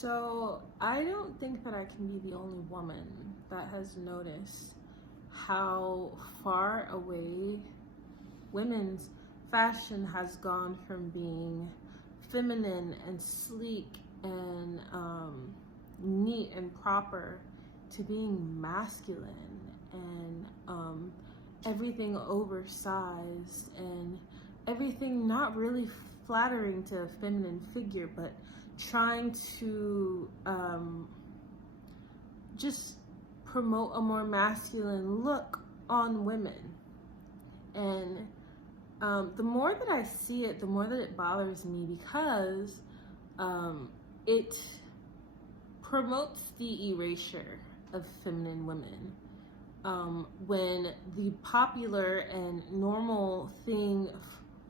So I don't think that I can be the only woman that has noticed how far away women's fashion has gone from being feminine and sleek and neat and proper to being masculine and everything oversized and everything not really flattering to a feminine figure, but trying to just promote a more masculine look on women. And the more that I see it, the more that it bothers me because it promotes the erasure of feminine women. When the popular and normal thing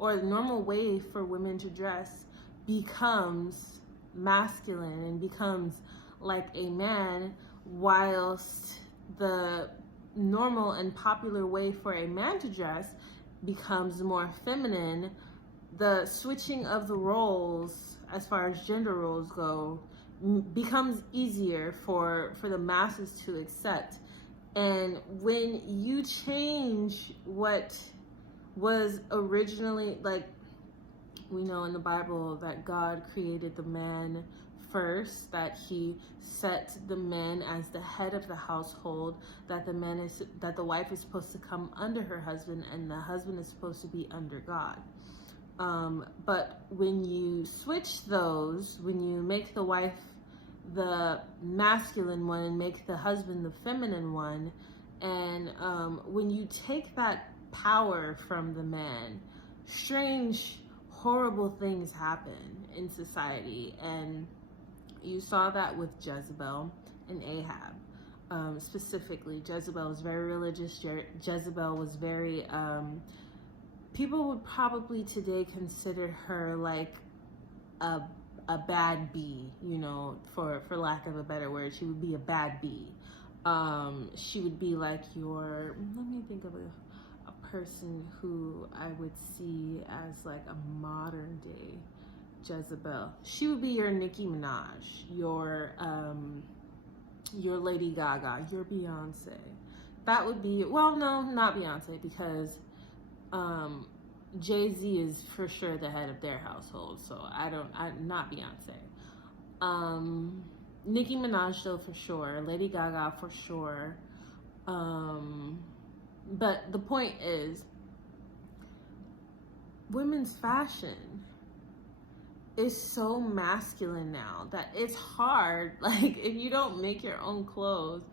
or the normal way for women to dress becomes masculine and becomes like a man, whilst the normal and popular way for a man to dress becomes more feminine, the switching of the roles as far as gender roles go becomes easier for the masses to accept. And when you change what was originally, like, we know in the Bible that God created the man first, that he set the man as the head of the household, that the wife is supposed to come under her husband and the husband is supposed to be under God. But when you switch those, when you make the wife the masculine one and make the husband the feminine one, and when you take that power from the man, strange, horrible things happen in society. And you saw that with Jezebel and Ahab. Specifically, Jezebel was very religious. Jezebel was very, people would probably today consider her like a bad bee, for lack of a better word. She would be a bad bee. She would be like let me think of a person who I would see as like a modern day Jezebel. She would be your Nicki Minaj, your Lady Gaga, your Beyonce. That would be, well, no, not Beyonce, because Jay-Z is for sure the head of their household, so not Beyonce. Nicki Minaj though, for sure. Lady Gaga for sure. But the point is, women's fashion is so masculine now that it's hard. Like, if you don't make your own clothes,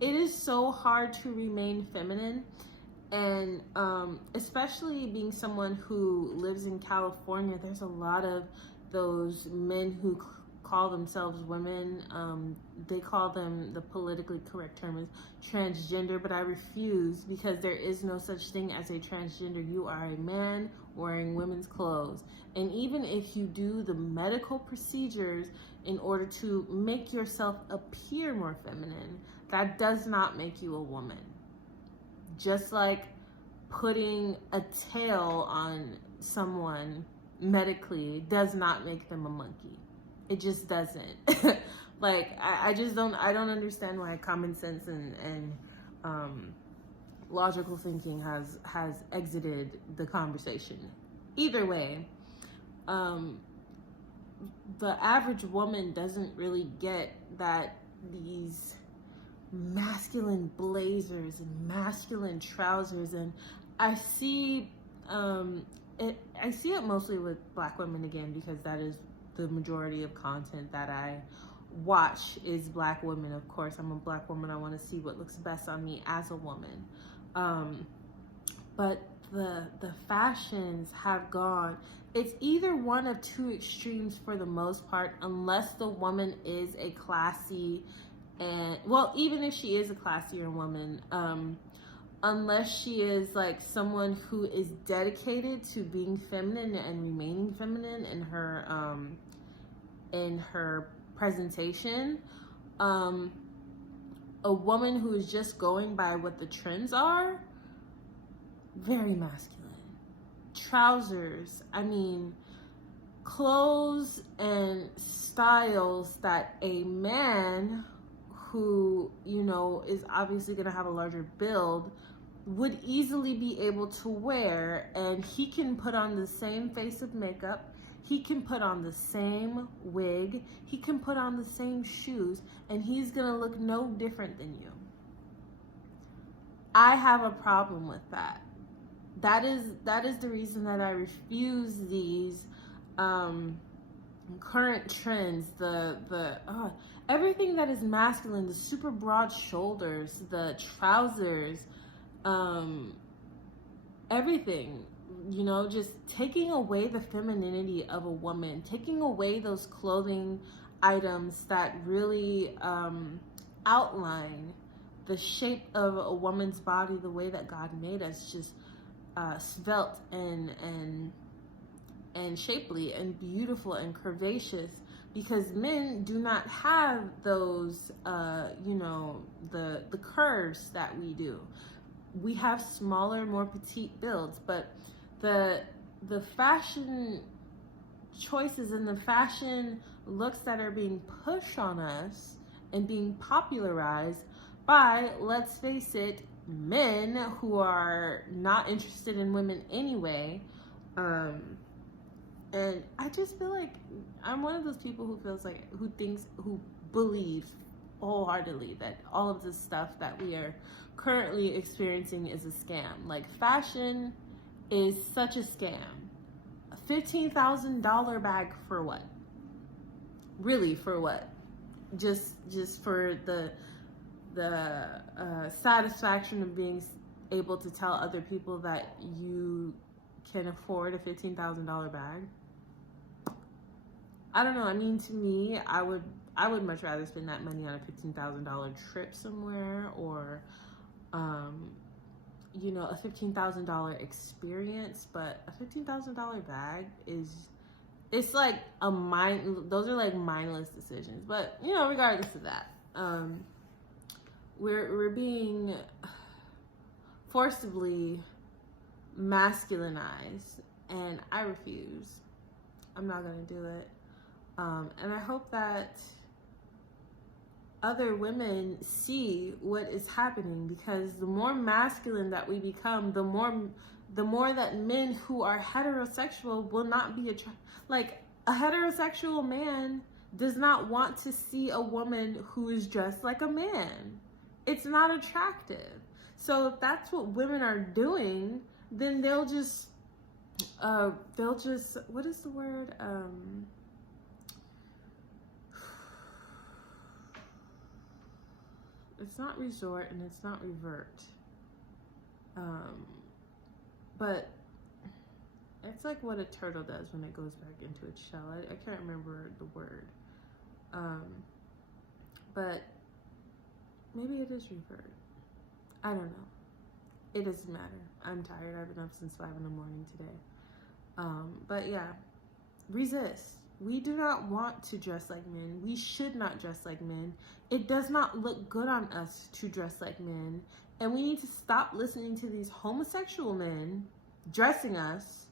it is so hard to remain feminine. And especially being someone who lives in California, there's a lot of those men who call themselves women. They call them, the politically correct term is transgender, but I refuse, because there is no such thing as a transgender. You are a man wearing women's clothes. And even if you do the medical procedures in order to make yourself appear more feminine, that does not make you a woman. Just like putting a tail on someone medically does not make them a monkey. It just doesn't. Like, I don't understand why common sense and logical thinking has exited the conversation. Either way, the average woman doesn't really get that these masculine blazers and masculine trousers, and I see it mostly with Black women, again, because that is the majority of content that I watch is Black women. Of course, I'm a Black woman. I want to see what looks best on me as a woman. But the fashions have gone, it's either one of two extremes for the most part, unless the woman is a classy, and, well, even if she is a classier woman, unless she is like someone who is dedicated to being feminine and remaining feminine in her presentation, a woman who is just going by what the trends are, very masculine. Trousers, I mean, clothes and styles that a man who, you know, is obviously going to have a larger build would easily be able to wear, and he can put on the same face of makeup, he can put on the same wig, he can put on the same shoes, and he's going to look no different than you. I have a problem with that. That is the reason that I refuse these current trends, everything that is masculine, the super broad shoulders, the trousers, everything, you know, just taking away the femininity of a woman, taking away those clothing items that really outline the shape of a woman's body, the way that God made us, just svelte and shapely and beautiful and curvaceous, because men do not have those you know, the curves that we do. We have smaller, more petite builds, but the fashion choices and the fashion looks that are being pushed on us and being popularized by, let's face it, men who are not interested in women anyway. And I just feel like I'm one of those people who believes wholeheartedly that all of this stuff that we are currently experiencing is a scam. Like, fashion is such a scam. A $15,000 bag for what? Really, for what? Just for the satisfaction of being able to tell other people that you can afford a $15,000 bag? I don't know. I mean, to me, I would much rather spend that money on a $15,000 trip somewhere, or you know, a $15,000 experience. But a $15,000 bag it's like those are like mindless decisions. But, you know, regardless of that, we're being forcibly masculinized, and I refuse. I'm not gonna do it. And I hope that other women see what is happening, because the more masculine that we become, the more that men who are heterosexual will not be like, a heterosexual man does not want to see a woman who is dressed like a man. It's not attractive. So if that's what women are doing, then they'll just what is the word? It's not resort and it's not revert. But it's like what a turtle does when it goes back into its shell. I can't remember the word. But maybe it is revert. I don't know. It doesn't matter. I'm tired. I've been up since 5 a.m. today. But yeah, resist. We do not want to dress like men. We should not dress like men. It does not look good on us to dress like men. And we need to stop listening to these homosexual men dressing us,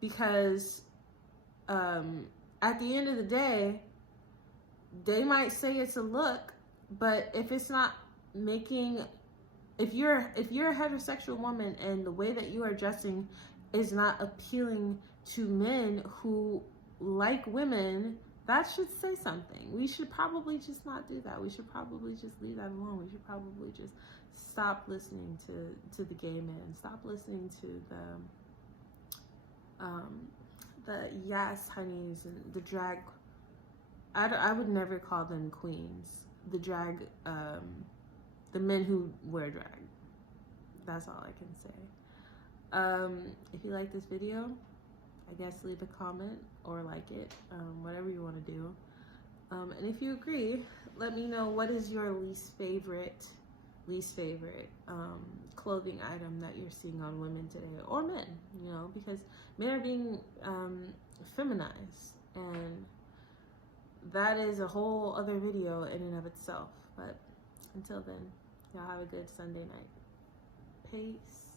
because at the end of the day, they might say it's a look, but if it's not making, if you're a heterosexual woman and the way that you are dressing is not appealing to men who like women, that should say something. We should probably just not do that. We should probably just leave that alone. We should probably just stop listening to the gay men. Stop listening to the yes honeys and the drag. I would never call them queens. The drag, the men who wear drag. That's all I can say. If you like this video, I guess leave a comment or like it, whatever you want to do. And if you agree, let me know what is your least favorite clothing item that you're seeing on women today, or men, you know, because men are being feminized, and that is a whole other video in and of itself. But until then, y'all have a good Sunday night. Peace.